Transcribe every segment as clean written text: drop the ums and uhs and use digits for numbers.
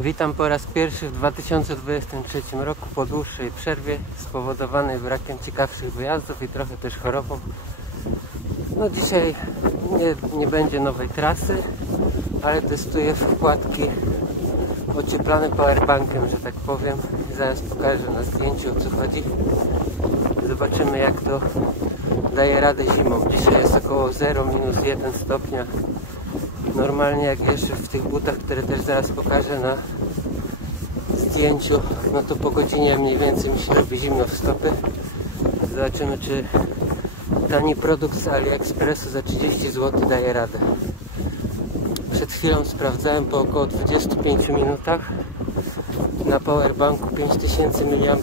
Witam po raz pierwszy w 2023 roku po dłuższej przerwie spowodowanej brakiem ciekawszych wyjazdów i trochę też chorobą. No dzisiaj nie będzie nowej trasy, ale testuję wkładki ocieplane powerbankiem, że tak powiem. Zaraz pokażę na zdjęciu, o co chodzi. Zobaczymy, jak to daje radę zimą. Dzisiaj jest około 0, -1 stopnia. Normalnie jak jeszcze w tych butach, które też zaraz pokażę na zdjęciu, no to po godzinie mniej więcej mi się robi zimno w stopy. Zobaczymy, czy tani produkt z AliExpressu za 30 zł daje radę. Przed chwilą sprawdzałem po około 25 minutach na powerbanku 5000 mAh.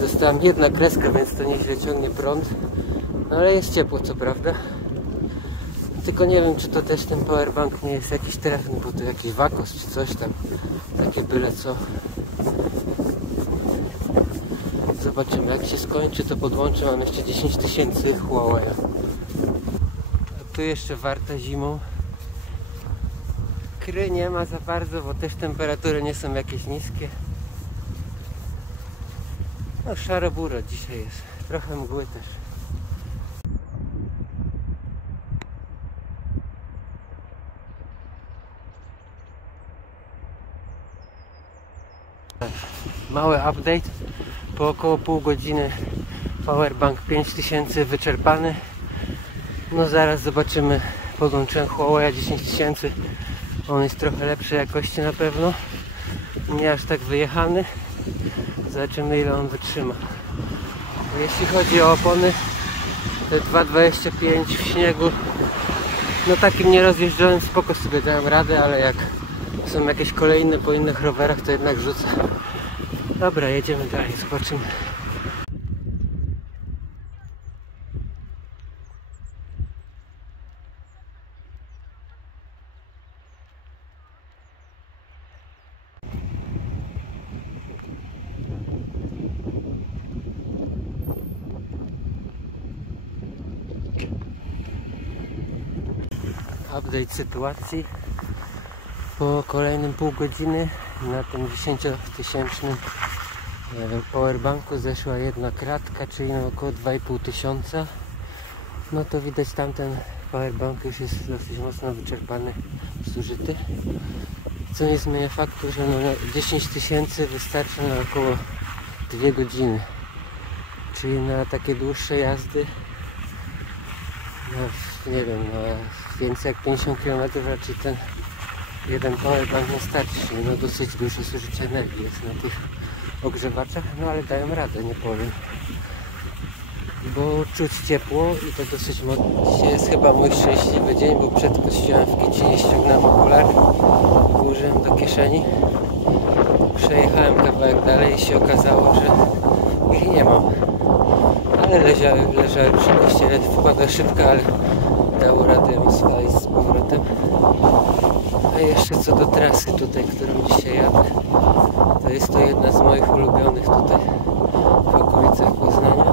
Dostałem jedna kreskę, więc to nieźle ciągnie prąd, no ale jest ciepło co prawda. Tylko nie wiem, czy to też ten powerbank nie jest jakiś trefny, bo to jakiś Wacos czy coś tam, takie byle co. Zobaczymy, jak się skończy, to podłączę. Mam jeszcze 10 000 Huawei. A tu jeszcze warta zimą. Kry nie ma za bardzo, bo też temperatury nie są jakieś niskie. No szaro-buro dzisiaj jest, trochę mgły też. Mały update. Po około pół godziny powerbank 5000 wyczerpany. No zaraz zobaczymy. Podłączyłem Huawei 10000. On jest trochę lepszej jakości na pewno. Nie aż tak wyjechany. Zobaczymy, ile on wytrzyma. Jeśli chodzi o opony, te 2,25 w śniegu, no takim nierozjeżdżonym spoko sobie dałem radę, ale jak są jakieś kolejne po innych rowerach, to jednak rzucę. Dobra, jedziemy dalej, zobaczymy. Update sytuacji. Po kolejnym pół godziny na tym 10-tysięcznym powerbanku zeszła jedna kratka, czyli na około 2500. No to widać, tamten powerbank już jest dosyć mocno wyczerpany, zużyty. Co nie zmienia faktu, że na 10 000 wystarczy na około 2 godziny. Czyli na takie dłuższe jazdy, nie wiem, więcej jak 50 km raczej ten jeden powerbank nie starczy. No dosyć duże zużycie energii jest na tych ogrzewaczach, no ale dają radę, nie powiem. Bo czuć ciepło i to dosyć mocno. Dzisiaj jest chyba mój szczęśliwy dzień, bo przed kościołem w Kicinie ściągnąłem okulary, włożyłem do kieszeni, przejechałem kawałek dalej i się okazało, że ich nie mam. Ale leżały przy kościele, wpadła szybka, ale dało radę ją swalić z powrotem. A jeszcze co do trasy tutaj, którą dzisiaj jadę, to jest to jedna z moich ulubionych tutaj w okolicach Poznania.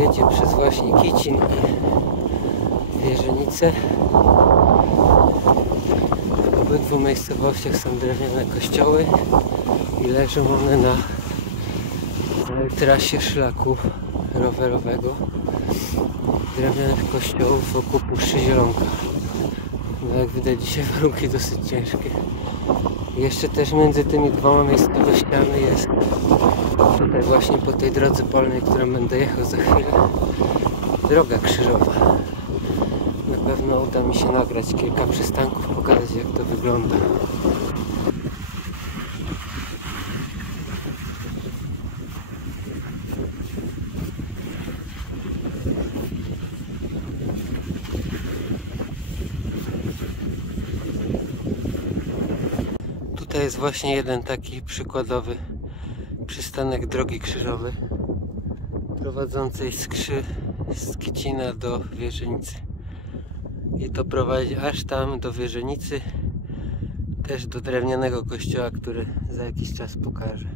Jedzie przez właśnie Kicin i Wierzenice. W obydwu miejscowościach są drewniane kościoły i leżą one na trasie szlaku rowerowego drewnianych kościołów wokół Puszczy Zielonka. No jak widać, dzisiaj warunki dosyć ciężkie. Jeszcze też między tymi dwoma miejscowościami jest tutaj właśnie po tej drodze polnej, którą będę jechał za chwilę, droga krzyżowa. Na pewno uda mi się nagrać kilka przystanków, pokazać, jak to wygląda. To jest właśnie jeden taki przykładowy przystanek drogi krzyżowej prowadzącej z Kicina do Wierzenicy. I to prowadzi aż tam do Wierzenicy, też do drewnianego kościoła, który za jakiś czas pokażę.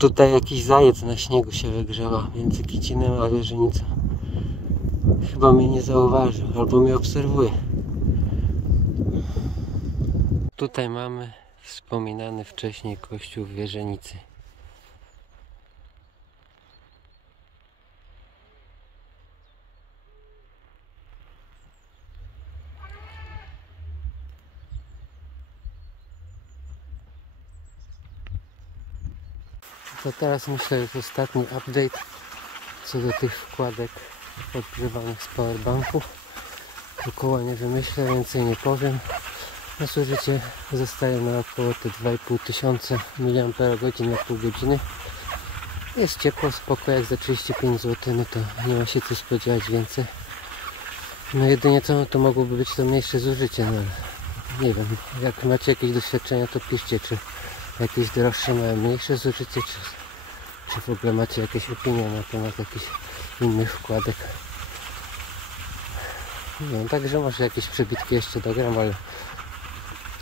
Tutaj jakiś zajec na śniegu się wygrzewa między Kicinem a Wierzenicą. Chyba mnie nie zauważył, albo mnie obserwuje. Tutaj mamy wspominany wcześniej kościół w Wierzenicy. To teraz myślę, że jest ostatni update co do tych wkładek podgrzewanych z powerbanku. Około nie wymyślę, więcej nie powiem. Na zużycie zostaje na około te 2500 mAh na pół godziny. Jest ciepło, spoko, jak za 35 zł, no to nie ma się co spodziewać więcej. No jedynie co, no to mogłoby być to mniejsze zużycie, no nie wiem, jak macie jakieś doświadczenia, to piszcie, czy jakieś droższe mają mniejsze zużycie, czy w ogóle macie jakieś opinie na temat jakichś innych wkładek. No, także może jakieś przebitki jeszcze dogram, ale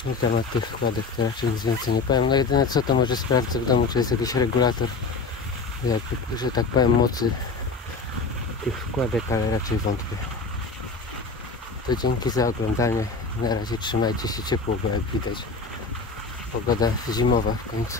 na temat tych wkładek to raczej nic więcej nie powiem. No jedyne co, to może sprawdzę w domu, czy jest jakiś regulator, jakby, że tak powiem, mocy tych wkładek, ale raczej wątpię. To dzięki za oglądanie. Na razie trzymajcie się ciepło, bo jak widać pogoda zimowa w końcu.